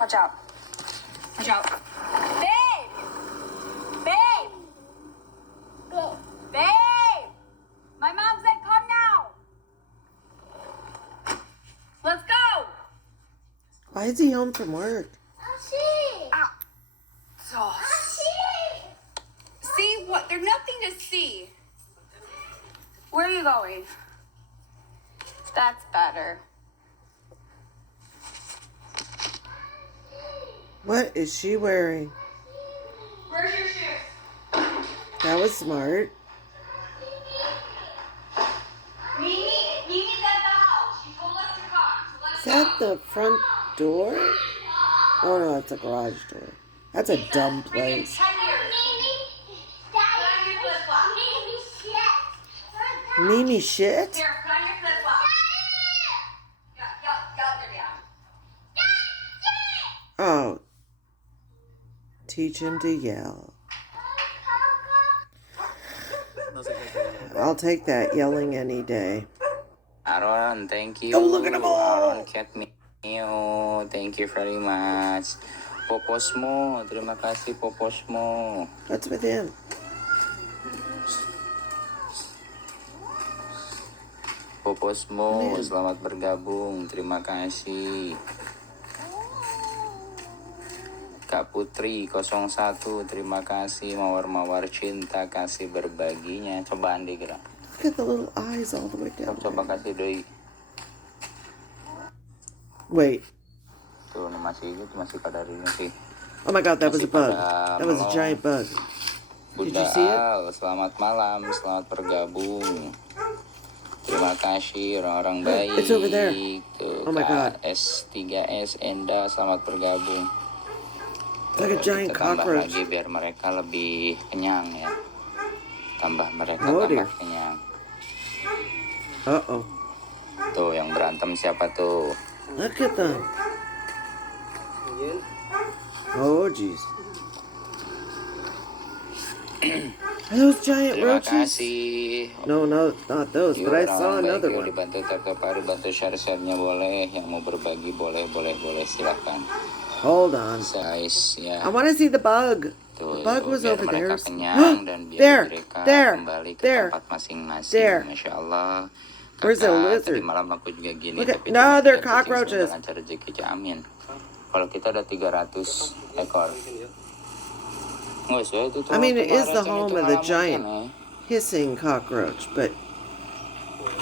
Watch out. Watch out. Babe! Babe! Babe! My mom said come now. Let's go. Why is he home from work? Oh. See what? There's nothing to see. Where are you going? That's better. What is she wearing? Where's your shoe? That was smart. Mimi's at the house. She told us to come. So let's Is that the front door? Oh no, that's a garage door. That's a dumb place. Mimi shit? Here, put on your flip-flops. Yell, your dad. Oh. Teach him to yell. I'll take that yelling any day. Aaron, thank you. Oh, look at them all. Aaron, cat me. Thank you very much. Popos mo. Terima kasih popos mo. What's with him? Popos mo. Selamat bergabung. Terima kasih. Kak Putri 01, terima kasih. Mawar-mawar cinta kasih berbaginya. Coba Andi gerak. Look at the little eyes all the way down. Coba kasih doi. Wait. Tuh, masih pada ini sih. Oh my god, that was a bug. That was a giant bug. Did Bunda you see it? Al, selamat malam, selamat bergabung. Terima kasih orang-orang baik. It's over there. Tuh, Oh my god. S3S Enda, selamat bergabung. It's like a giant Kita tambah cockroach. lagi biar mereka lebih kenyang ya. Mereka Oh, tambah dear. kenyang. Uh-oh. Tuh, yang berantem siapa tuh? Look at them. Oh, jeez. Are those giant Terima roaches? kasih. No, not those, but I saw another one. Dibantu tap-taparu, bantu share-share-nya boleh. Yang mau berbagi boleh, silahkan. Hold on. Guys, ya. I want to see the bug. Tuh, The bug was biar over mereka there. kenyang dan biar mereka there, kembali ke there, tempat masing-masing. there. Masya Allah. Where's the lizard? Tadi malam aku juga gini. Look at- tapi no, cuma they're 3 kucing cockroaches. sudah lancar rezeki, amin. Kalau kita ada 300 ekor. Nggak usah, itu tuh I mean, it is the kemarin home itu of the halaman giant kan, ya. hissing cockroach, but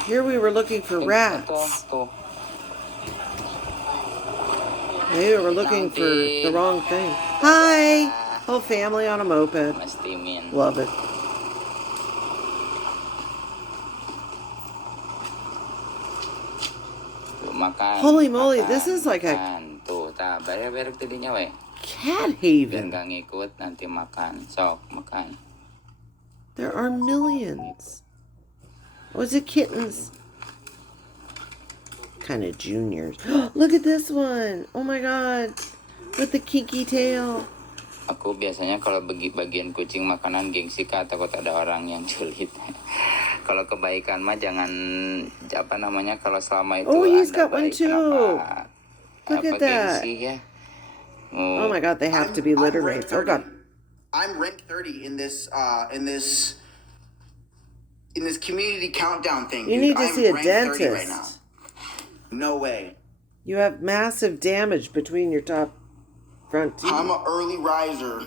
here we were looking for rats. Tuh. Maybe we're looking for the wrong thing. Hi! Whole family on a moped. Mas Timin. Love it. Tuh, makan. Holy moly, makan, this is like a makan. Tuh, beres tadinya, weh. cat Biar haven. nggak ngikut nanti makan. Sok, makan. There are millions. Was it kittens? Kind of juniors. Look at this one. Oh my god. With the kinky tail. Aku biasanya kalau bagian kucing makanan gengsi Kak, takut ada orang yang julid. Kalau kebaikan mah jangan kalau selama itu Oh, he's Anda got one baik, too. kenapa Look at that. gengsi ya? Oh my god, they have to be litter mates. Oh god. I'm ranked 30 in this community countdown thing. You dude. need to I'm see a ranked 30 right now. dentist. No way. You have massive damage between your top front teeth. I'm an early riser.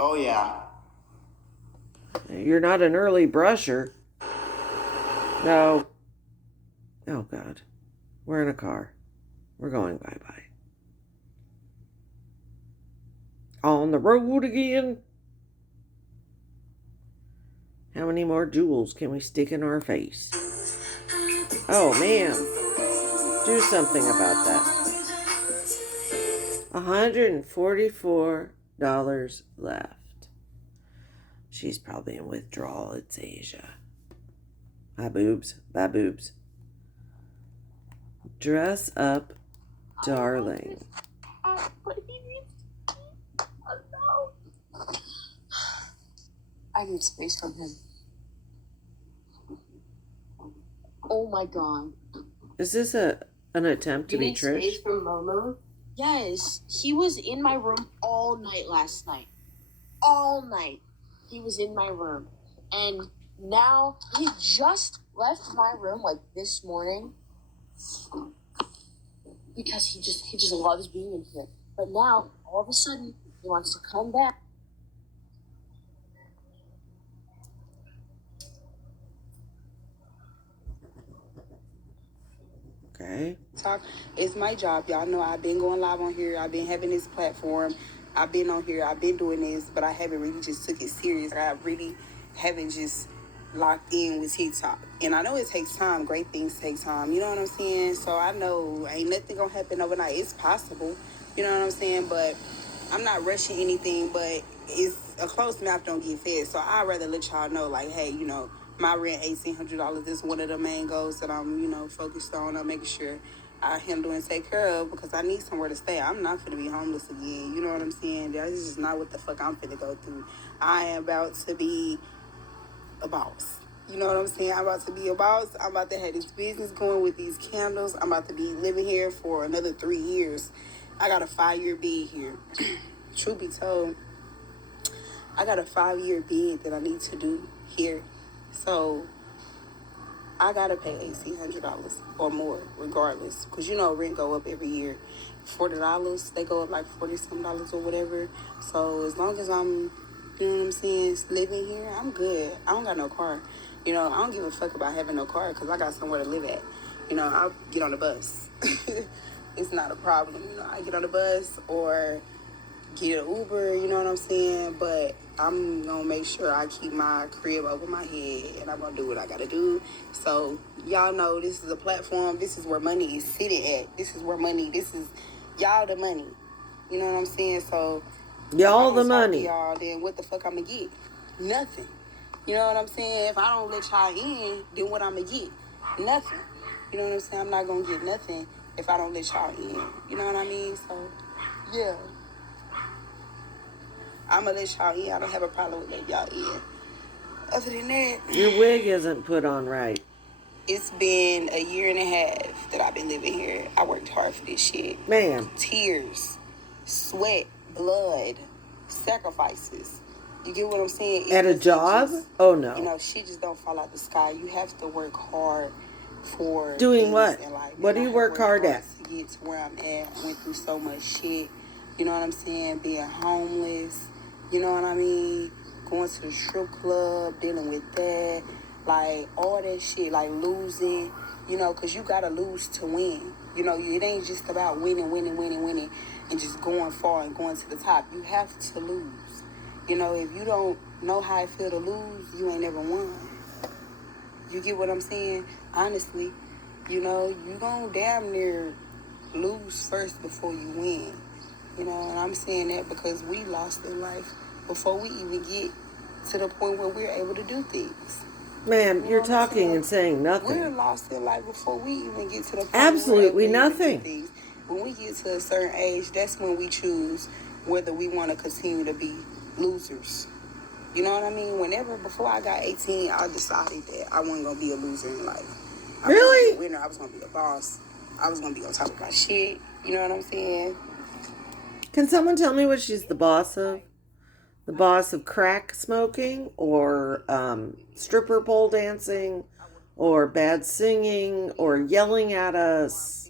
Oh yeah. You're not an early brusher. No. Oh god. We're in a car. We're going bye-bye. On the road again. How many more jewels can we stick in our face? Oh man. Do something about that. $144 left. She's probably in withdrawal. It's Asia. Bye boobs. Bye boobs. Dress up, darling. I need space from him. Oh my god. Is this an attempt to You be need space Trish? from Momo? Yes, he was in my room all night last night. All night. He was in my room. And now he just left my room like this morning because he just loves being in here. But now all of a sudden he wants to come back. Okay. Talk. It's my job. Y'all know I've been going live on here. I've been having this platform. I've been on here. I've been doing this, but I haven't really just took it serious. I really haven't just locked in with TikTok. And I know it takes time. Great things take time. You know what I'm saying? So I know ain't nothing gonna happen overnight. It's possible. You know what I'm saying? But I'm not rushing anything. But it's a closed mouth don't get fed. So I'd rather let y'all know, like, hey, you know, my rent $1,800 is one of the main goals that I'm, you know, focused on. I'm making sure I handle and take care of because I need somewhere to stay. I'm not finna be homeless again. You know what I'm saying? That's just not what the fuck I'm finna go through. I am about to be a boss. You know what I'm saying? I'm about to be a boss. I'm about to have this business going with these candles. I'm about to be living here for another 3 years. I got a 5-year bid here. Truth be told, I got a 5-year bid that I need to do here. So I gotta pay $1,800 or more, regardless, because you know rent go up every year. $40, they go up like $40 or whatever. So as long as I'm, you know what I'm saying, living here, I'm good. I don't got no car. You know, I don't give a fuck about having no car because I got somewhere to live at. You know, I'll get on the bus. It's not a problem. You know, I get on the bus or get an Uber, you know what I'm saying? But I'm gonna make sure I keep my crib over my head and I'm gonna do what I gotta do. So y'all know this is a platform. This is where money is sitting at. This is y'all the money. You know what I'm saying? So Y'all if I the don't talk to money. y'all, then what the fuck I'm gonna get? Nothing. You know what I'm saying? If I don't let y'all in, then what I'm gonna get? Nothing. You know what I'm saying? I'm not gonna get nothing if I don't let y'all in. You know what I mean? So yeah. I'm gonna let y'all in. I don't have a problem with letting y'all in. Other than that, Your wig isn't put on right. it's been a year and a half that I've been living here. I worked hard for this shit. Man. Tears, sweat, blood, sacrifices. You get what I'm saying? It At a doesn't job? just, Oh, no. You know, shit just don't fall out the sky. You have to work hard for Doing things what? in life. What do And you I have work worked hard at? to get to where I'm at. I went through so much shit. You know what I'm saying? Being homeless. You know what I mean? Going to the strip club, dealing with that. Like, all that shit. Like, losing. You know, because you got to lose to win. You know, it ain't just about winning, and just going far and going to the top. You have to lose. You know, if you don't know how it feel to lose, you ain't never won. You get what I'm saying? Honestly, you know, you gonna damn near lose first before you win. You know, and I'm saying that because we lost in life before we even get to the point where we're able to do things. Man, You you're know what I'm talking saying? and saying We're nothing. lost in life before we even get to the point Absolutely where we're able to do nothing. things. When we get to a certain age, that's when we choose whether we want to continue to be losers. You know what I mean? Before I got 18, I decided that I wasn't going to be a loser in life. I was Really? going to be a winner. I was going to be a boss. I was going to be on top of my shit. You know what I'm saying? Can someone tell me what she's the boss of? The boss of crack smoking or stripper pole dancing or bad singing or yelling at us?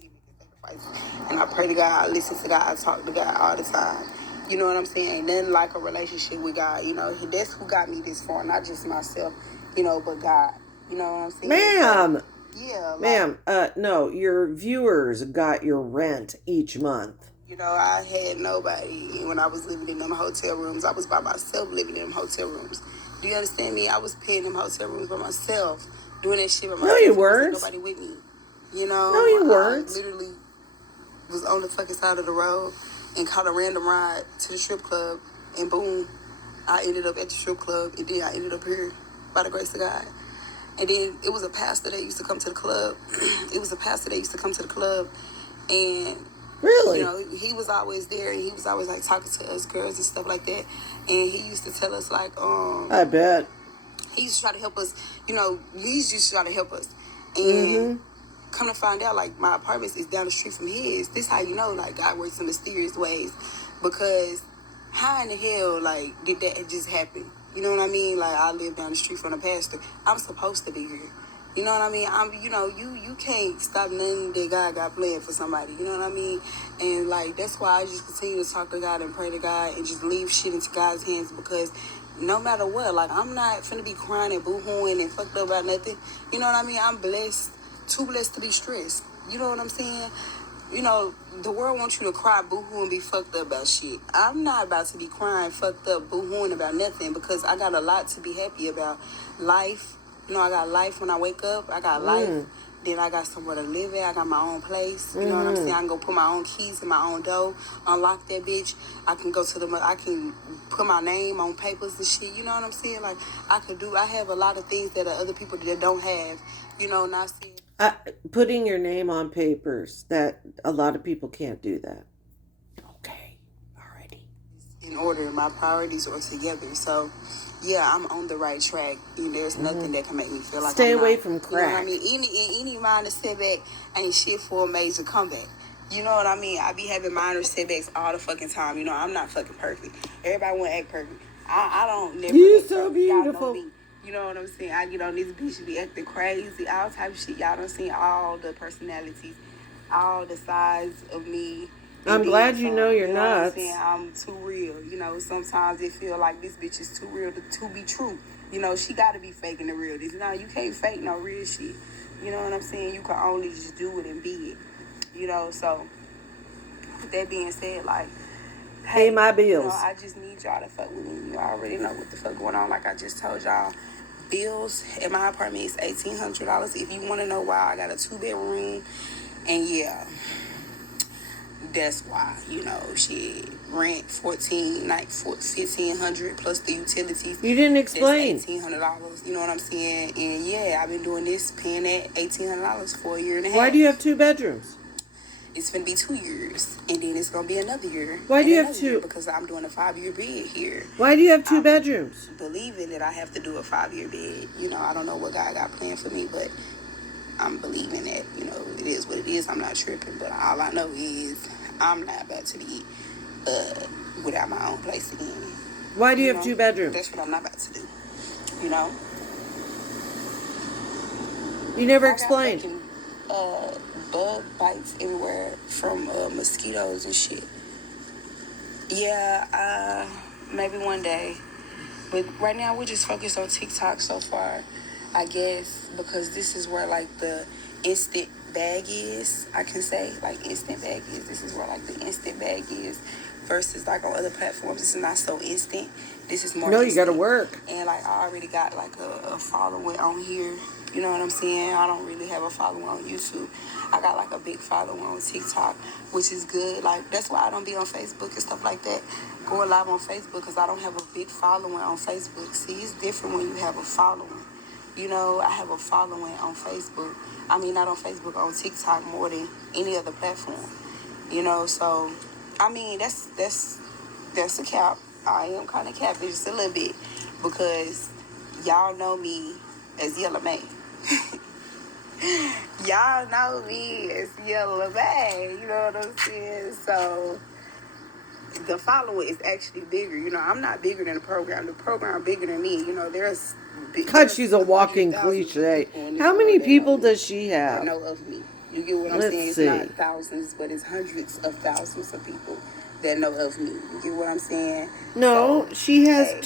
And I pray to God, I listen to God, I talk to God all the time. You know what I'm saying? Ain't nothing like a relationship with God. You know, that's who got me this far, not just myself, you know, but God. You know what I'm saying? Ma'am! So, yeah. Ma'am, no, your viewers got your rent each month. You know, I had nobody when I was living in them hotel rooms. I was by myself living in them hotel rooms. Do you understand me? I was paying them hotel rooms by myself, doing that shit by myself. No, you There wasn't weren't. nobody with me. You know? No, you weren't. I literally was on the fucking side of the road and caught a random ride to the strip club, and boom, I ended up at the strip club, and then I ended up here by the grace of God. And then it was a pastor that used to come to the club. And Really? you know, he was always there, and he was always like talking to us girls and stuff like that. And he used to tell us like, I bet. he used to try to help us. You know, he used to try to help us. And Mm-hmm. come to find out, like, my apartment is down the street from his. This how you know, like, God works in mysterious ways. Because how in the hell, like, did that just happen? You know what I mean? Like, I live down the street from the pastor. I'm supposed to be here. You know what I mean? You can't stop nothing that God got planned for somebody. You know what I mean? And, like, that's why I just continue to talk to God and pray to God and just leave shit into God's hands, because no matter what, like, I'm not finna be crying and boo-hooing and fucked up about nothing. You know what I mean? I'm blessed, too blessed to be stressed. You know what I'm saying? You know, the world wants you to cry, boo-hoo, and be fucked up about shit. I'm not about to be crying, fucked up, boo-hooing about nothing, because I got a lot to be happy about. Life, you know, I got life when I wake up. I got life. Then I got somewhere to live at. I got my own place. You know what I'm saying? I can go put my own keys in my own door, unlock that bitch. I can go to I can put my name on papers and shit. You know what I'm saying? Like, I have a lot of things that other people that don't have. You know, not saying. Putting your name on papers, that a lot of people can't do that. Okay, alrighty. In order, my priorities are together. So, yeah, I'm on the right track. There's nothing that can make me feel like Stay I'm away not. from You know crack. what I mean? Any minor setback ain't shit for a major comeback. You know what I mean? I be having minor setbacks all the fucking time. You know, I'm not fucking perfect. Everybody want to act perfect. I don't never. You act so perfect. Y'all know beautiful. me. You know what I'm saying? I get on this bitch, be acting crazy, all type of shit. Y'all done seen all the personalities, all the sides of me. I'm glad you know you're You know what I'm nuts. saying? I'm too real. You know, sometimes it feel like this bitch is too real to be true. You know, she got to be faking the realness. No, you can't fake no real shit. You know what I'm saying? You can only just do it and be it. You know, so with that being said, like, Pay my bills. You know, I just need y'all to fuck with me. You already know what the fuck going on. Like I just told y'all, bills at my apartment is $1,800. If you want to know why, I got a 2-bedroom, and yeah, that's why. You know, shit, rent $1,500 plus the utilities. You didn't explain. That's $1,800. You know what I'm saying? And yeah, I've been doing this, paying that $1,800 for a year and a half. Why do you have 2 bedrooms? It's gonna be 2 years, and then it's gonna be another year. Why do you have 2? Because I'm doing a 5-year bid here. Why do you have 2 bedrooms? Believing that I have to do a 5-year bid. You know, I don't know what God got planned for me, but I'm believing that, you know, it is what it is. I'm not tripping, but all I know is I'm not about to be without my own place again. Why do you have 2 bedrooms? That's what I'm not about to do. You know? You never explained. Bug bites everywhere from mosquitoes and shit. Yeah, maybe one day. But right now we're just focused on TikTok so far, I guess, because this is where like the instant bag is, I can say. Like instant bag is. This is where like the instant bag is versus like on other platforms. This is not so instant. This is more No, you instant. gotta work. And like I already got like a following on here. You know what I'm saying? I don't really have a following on YouTube. I got like a big following on TikTok, which is good. Like that's why I don't be on Facebook and stuff like that. Going live on Facebook because I don't have a big following on Facebook. See, it's different when you have a following. You know, I have a following on Facebook. I mean, not on Facebook, on TikTok more than any other platform. You know, so I mean that's a cap. I am kind of capping just a little bit because y'all know me as YellaMae. Y'all know me as YellaMae. You know what I'm saying? So the follower is actually bigger. You know, I'm not bigger than the program. The program bigger than me. You know, there's God, she's a walking cliche. How many people does she that have? know of me. You get what I'm Let's saying? see. It's not thousands, but it's hundreds of thousands of people that know of me. You get what I'm saying? No, So, she has hey, you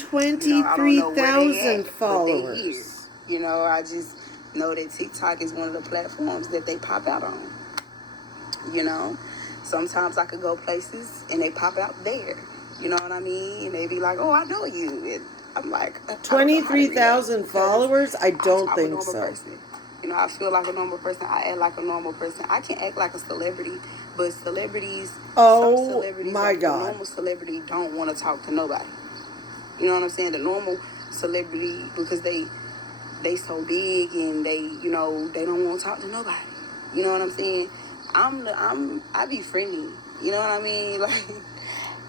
know, I don't know where they 23,000 at, but they here. followers. You know, I just know that TikTok is one of the platforms that they pop out on. You know, sometimes I could go places and they pop out there. You know what I mean? And they be like, "Oh, I know you." And I'm like, 23,000 followers? I don't I'm a think normal so. person. You know, I feel like a normal person. I act like a normal person. I can act like a celebrity, but celebrities, Oh, some celebrities, my like God. the normal celebrity, don't want to talk to nobody. You know what I'm saying? The normal celebrity, because they so big and they, you know, they don't want to talk to nobody. You know what I'm saying? I be friendly. You know what I mean? Like,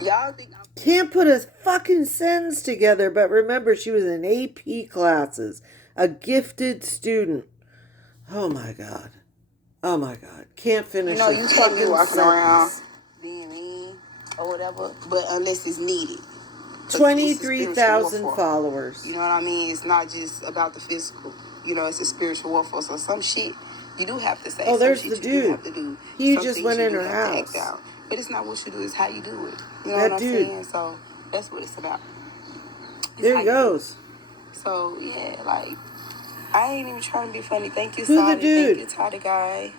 y'all think I'm... Can't put a fucking sentence together, but remember, she was in AP classes. A gifted student. Oh, my God. Oh my God. Can't finish You know, a you can't be fucking walking around sentence. being mean or whatever, but unless it's needed. 23,000 followers. You know what I mean? It's not just about the physical. You know, it's a spiritual warfare. So some shit you do have to say. Oh, there's some the shit you do have dude. to do. He Some just things went you in do her have to house. act out. But it's not what you do, it's how you do it. You know That what I'm dude. saying? So that's what it's about. It's There how he you do it. goes. So yeah, like I ain't even trying to be funny. Thank you, Who the Sada. dude? Thank you, Tata Guy.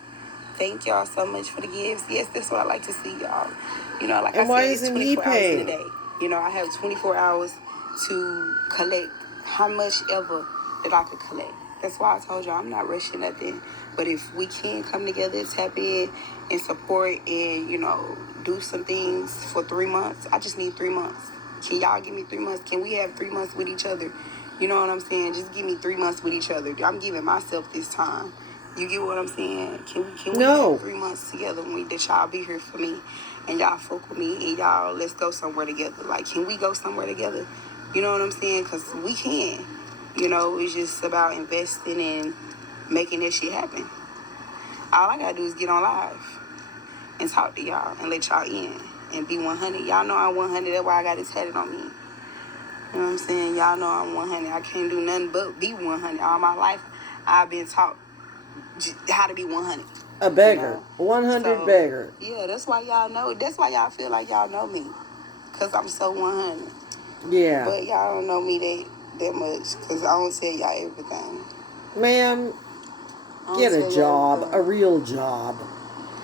Thank y'all so much for the gifts. Yes, that's what I like to see, y'all. You know, like And I why said, it's isn't he 24 hours in a paying? day. You know, I have 24 hours to collect how much ever that I could collect. That's why I told y'all I'm not rushing nothing. But if we can come together, tap in and support and, you know, do some things for 3 months, I just need 3 months. Can y'all give me 3 months? Can we have 3 months with each other? You know what I'm saying? Just give me 3 months with each other. I'm giving myself this time. You get what I'm saying? Can we No. have 3 months together when that y'all be here for me and y'all fuck with me and y'all let's go somewhere together? Like, can we go somewhere together? You know what I'm saying? Because we can. You know, it's just about investing and making that shit happen. All I gotta do is get on live and talk to y'all and let y'all in and be 100. Y'all know I'm 100. That's why I got it tatted on me. You know what I'm saying? Y'all know I'm 100. I can't do nothing but be 100. All my life, I've been taught how to be 100. A beggar. You know? 100 So, beggar. yeah, that's why y'all know. That's why y'all feel like y'all know me. Because I'm so 100. Yeah. But y'all don't know me that much. Because I don't tell y'all everything. Ma'am, I don't get a tell y'all job. everything. A real job.